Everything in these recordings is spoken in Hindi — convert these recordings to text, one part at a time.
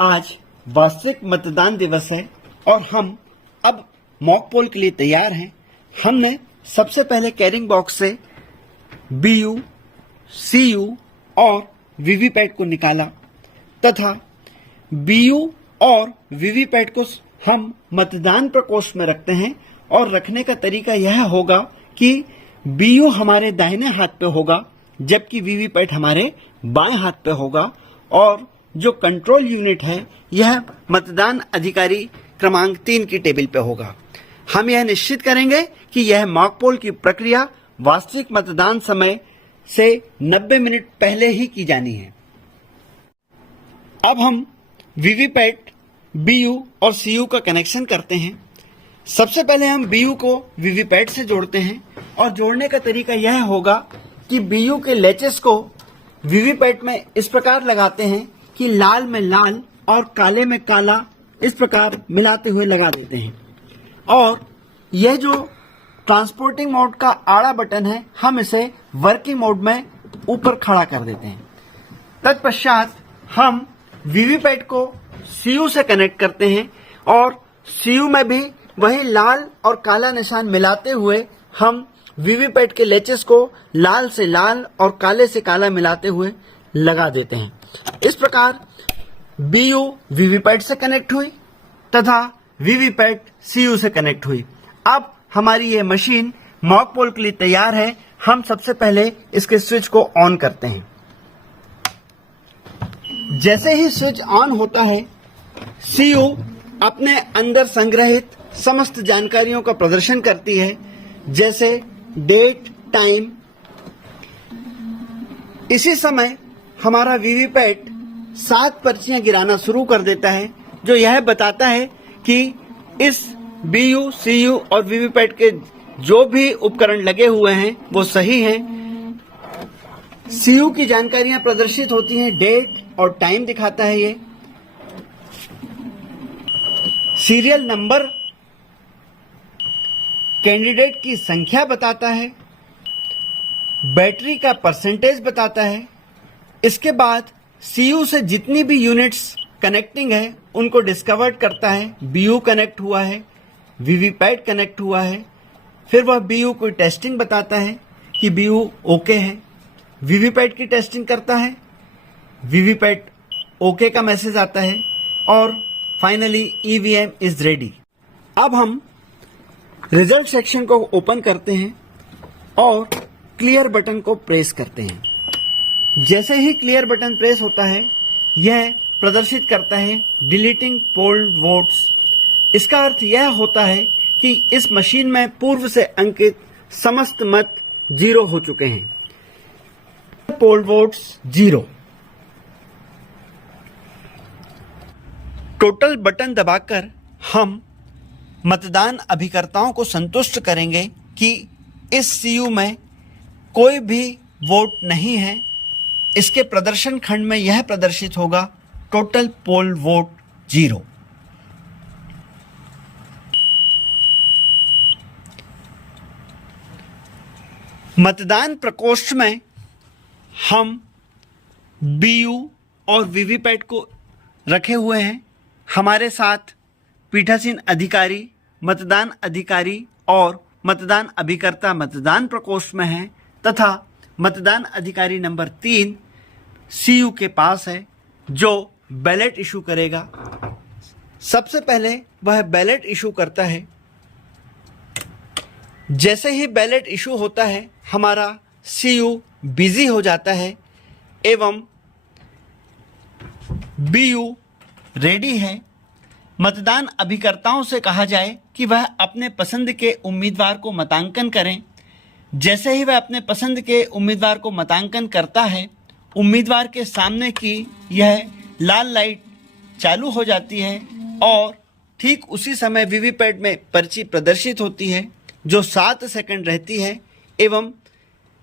आज वास्तविक मतदान दिवस है और हम अब मॉक पोल के लिए तैयार हैं। हमने सबसे पहले कैरिंग बॉक्स से बीयू, सीयू और वीवीपैट को निकाला तथा बीयू और वीवीपैट को हम मतदान प्रकोष्ठ में रखते हैं और रखने का तरीका यह होगा कि बीयू हमारे दाहिने हाथ पे होगा जबकि वीवीपैट हमारे बाएं हाथ पे होगा और जो कंट्रोल यूनिट है यह मतदान अधिकारी क्रमांक 3 की टेबल पे होगा। हम यह निश्चित करेंगे कि यह मॉक पोल की प्रक्रिया वास्तविक मतदान समय से 90 मिनट पहले ही की जानी है। अब हम वीवीपैट, बीयू और सीयू का कनेक्शन करते हैं। सबसे पहले हम बीयू को वीवीपैट से जोड़ते हैं और जोड़ने का तरीका यह होगा कि बीयू के लैचेस को वीवीपैट में इस प्रकार लगाते हैं कि लाल में लाल और काले में काला इस प्रकार मिलाते हुए लगा देते हैं और यह जो ट्रांसपोर्टिंग मोड का आड़ा बटन है हम इसे वर्किंग मोड में ऊपर खड़ा कर देते हैं। तत्पश्चात हम वीवीपैट को सीयू से कनेक्ट करते हैं और सीयू में भी वही लाल और काला निशान मिलाते हुए हम वीवीपैट के लेचेस को लाल से लाल और काले से काला मिलाते हुए लगा देते हैं। इस प्रकार बीयू वीवीपैट से कनेक्ट हुई तथा वीवीपैट सीयू से कनेक्ट हुई। अब हमारी ये मशीन मॉक पोल के लिए तैयार है। हम सबसे पहले इसके स्विच को ऑन करते हैं। जैसे ही स्विच ऑन होता है सीयू अपने अंदर संग्रहित समस्त जानकारियों का प्रदर्शन करती है, जैसे डेट, टाइम। इसी समय हमारा वीवीपैट 7 पर्चियां गिराना शुरू कर देता है जो यह बताता है कि इस बीयू, सीयू और वीवीपैट के जो भी उपकरण लगे हुए हैं वो सही हैं। सीयू की जानकारियां प्रदर्शित होती हैं, डेट और टाइम दिखाता है ये। सीरियल नंबर कैंडिडेट की संख्या बताता है, बैटरी का परसेंटेज बताता है। इसके बाद सीयू से जितनी भी यूनिट्स कनेक्टिंग है उनको डिस्कवर करता है। बीयू कनेक्ट हुआ है, वीवीपैट कनेक्ट हुआ है, फिर वह बीयू कोई टेस्टिंग बताता है कि बीयू ओके है। वीवीपैट की टेस्टिंग करता है, वीवीपैट ओके का मैसेज आता है और फाइनली ईवीएम इज रेडी। अब हम रिजल्ट सेक्शन को ओपन करते हैं और क्लियर बटन को प्रेस करते हैं। जैसे ही क्लियर बटन प्रेस होता है यह प्रदर्शित करता है डिलीटिंग पोल्ड वोट्स। इसका अर्थ यह होता है कि इस मशीन में पूर्व से अंकित समस्त मत 0 हो चुके हैं। Polled votes 0। टोटल बटन दबाकर हम मतदान अभिकर्ताओं को संतुष्ट करेंगे कि इस सीयू में कोई भी वोट नहीं है। इसके प्रदर्शन खंड में यह प्रदर्शित होगा टोटल पोल वोट 0। मतदान प्रकोष्ठ में हम बीयू और वीवीपैट को रखे हुए हैं। हमारे साथ पीठासीन अधिकारी, मतदान अधिकारी और मतदान अभिकर्ता मतदान प्रकोष्ठ में हैं तथा मतदान अधिकारी नंबर 3 सीयू के पास है जो बैलेट इशू करेगा। सबसे पहले वह बैलेट इशू करता है। जैसे ही बैलेट इशू होता है हमारा सीयू बिजी हो जाता है एवं बीयू रेडी है। मतदान अभिकर्ताओं से कहा जाए कि वह अपने पसंद के उम्मीदवार को मतांकन करें। जैसे ही वह अपने पसंद के उम्मीदवार को मतांकन करता है उम्मीदवार के सामने की यह लाल लाइट चालू हो जाती है और ठीक उसी समय वीवीपैट में पर्ची प्रदर्शित होती है जो 7 सेकंड रहती है एवं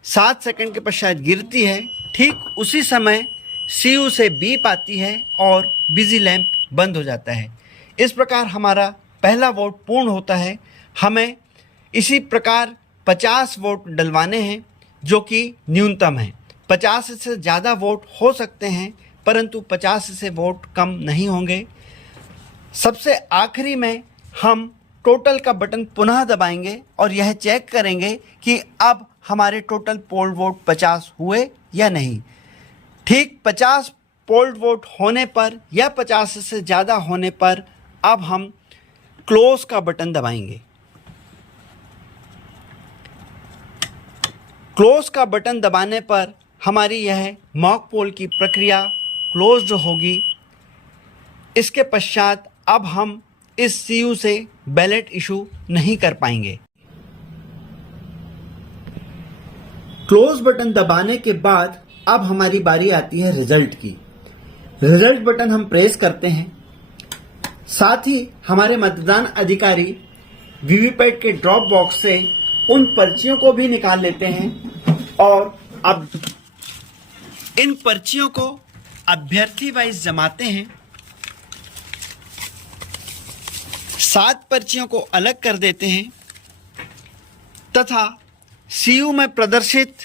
7 सेकंड के पश्चात गिरती है। ठीक उसी समय सीयू से बीप आती है और बिजी लैंप बंद हो जाता है। इस प्रकार हमारा पहला वोट पूर्ण होता है। हमें इसी प्रकार 50 वोट डलवाने हैं जो कि न्यूनतम है। 50 से ज़्यादा वोट हो सकते हैं परंतु 50 से वोट कम नहीं होंगे। सबसे आखिरी में हम टोटल का बटन पुनः दबाएंगे और यह चेक करेंगे कि अब हमारे टोटल पोल वोट 50 हुए या नहीं। ठीक 50 पोल वोट होने पर या 50 से ज़्यादा होने पर अब हम क्लोज का बटन दबाएंगे। क्लोज का बटन दबाने पर हमारी यह मॉक पोल की प्रक्रिया क्लोज्ड होगी। इसके पश्चात अब हम इस सीयू से बैलेट इशू नहीं कर पाएंगे। क्लोज बटन दबाने के बाद अब हमारी बारी आती है रिजल्ट की। रिजल्ट बटन हम प्रेस करते हैं, साथ ही हमारे मतदान अधिकारी वीवीपैट के ड्रॉप बॉक्स से उन पर्चियों को भी निकाल लेते हैं और अब इन पर्चियों को अभ्यर्थी वाइज जमाते हैं। 7 पर्चियों को अलग कर देते हैं तथा सीयू में प्रदर्शित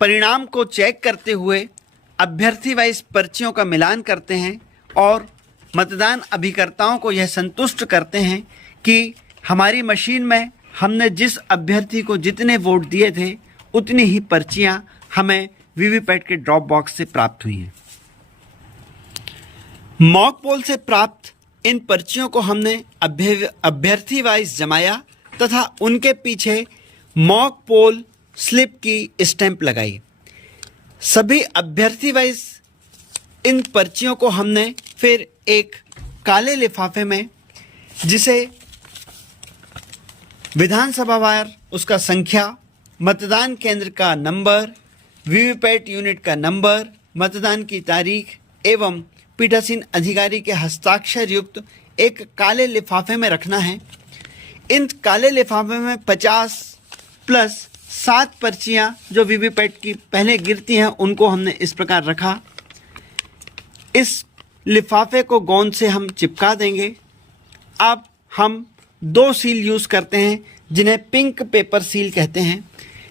परिणाम को चेक करते हुए अभ्यर्थी वाइज पर्चियों का मिलान करते हैं और मतदान अभिकर्ताओं को यह संतुष्ट करते हैं कि हमारी मशीन में हमने जिस अभ्यर्थी को जितने वोट दिए थे उतनी ही पर्चियां हमें वीवीपैट के ड्रॉप बॉक्स से प्राप्त हुई हैं। मॉक पोल से प्राप्त इन पर्चियों को हमने अभ्यर्थी वाइज जमाया तथा उनके पीछे मॉक पोल स्लिप की स्टैंप लगाई। सभी अभ्यर्थी वाइज इन पर्चियों को हमने फिर एक काले लिफाफे में, जिसे विधानसभा वार उसका संख्या, मतदान केंद्र का नंबर, वीवीपैट यूनिट का नंबर, मतदान की तारीख एवं पीठासीन अधिकारी के हस्ताक्षर युक्त एक काले लिफाफे में रखना है। इन काले लिफाफे में 50 प्लस 7 पर्चियां जो वीवीपैट की पहले गिरती हैं उनको हमने इस प्रकार रखा। इस लिफाफे को गोंद से हम चिपका देंगे। अब हम 2 सील यूज़ करते हैं जिन्हें पिंक पेपर सील कहते हैं।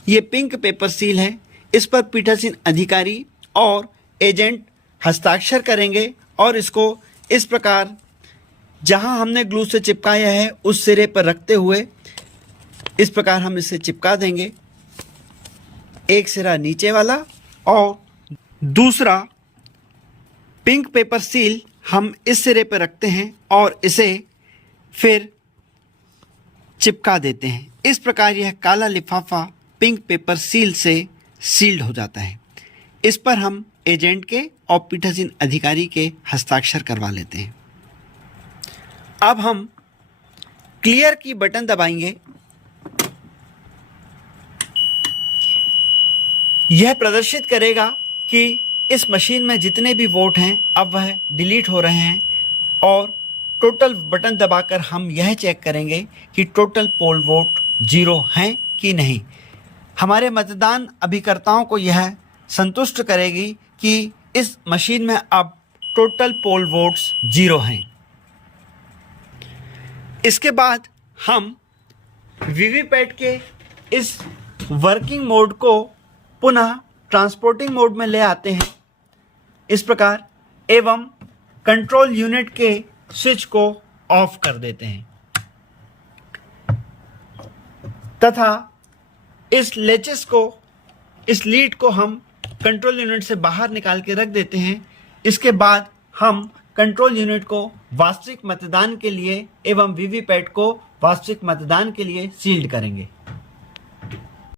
ये पिंक पेपर सील है, इस पर पीठासीन अधिकारी और एजेंट हस्ताक्षर करेंगे और इसको इस प्रकार जहां हमने ग्लू से चिपकाया है उस सिरे पर रखते हुए इस प्रकार हम इसे चिपका देंगे। एक सिरा नीचे वाला और दूसरा पिंक पेपर सील हम इस सिरे पर रखते हैं और इसे फिर चिपका देते हैं। इस प्रकार यह काला लिफाफा पिंक पेपर सील से सील्ड हो जाता है। इस पर हम एजेंट के और पीठासीन अधिकारी के हस्ताक्षर करवा लेते हैं। अब हम क्लियर की बटन दबाएंगे। यह प्रदर्शित करेगा कि इस मशीन में जितने भी वोट हैं अब वह डिलीट हो रहे हैं और टोटल बटन दबाकर हम यह चेक करेंगे कि टोटल पोल वोट 0 हैं कि नहीं। हमारे मतदान अभिकर्ताओं को यह संतुष्ट करेगी कि इस मशीन में अब टोटल पोल वोट्स 0 हैं। इसके बाद हम वीवीपैट के इस वर्किंग मोड को पुनः ट्रांसपोर्टिंग मोड में ले आते हैं इस प्रकार, एवं कंट्रोल यूनिट के स्विच को ऑफ कर देते हैं तथा इस लेचेस को, इस लीड को हम कंट्रोल यूनिट से बाहर निकाल के रख देते हैं। इसके बाद हम कंट्रोल यूनिट को वास्तविक मतदान के लिए एवं वीवीपैट को वास्तविक मतदान के लिए सील्ड करेंगे।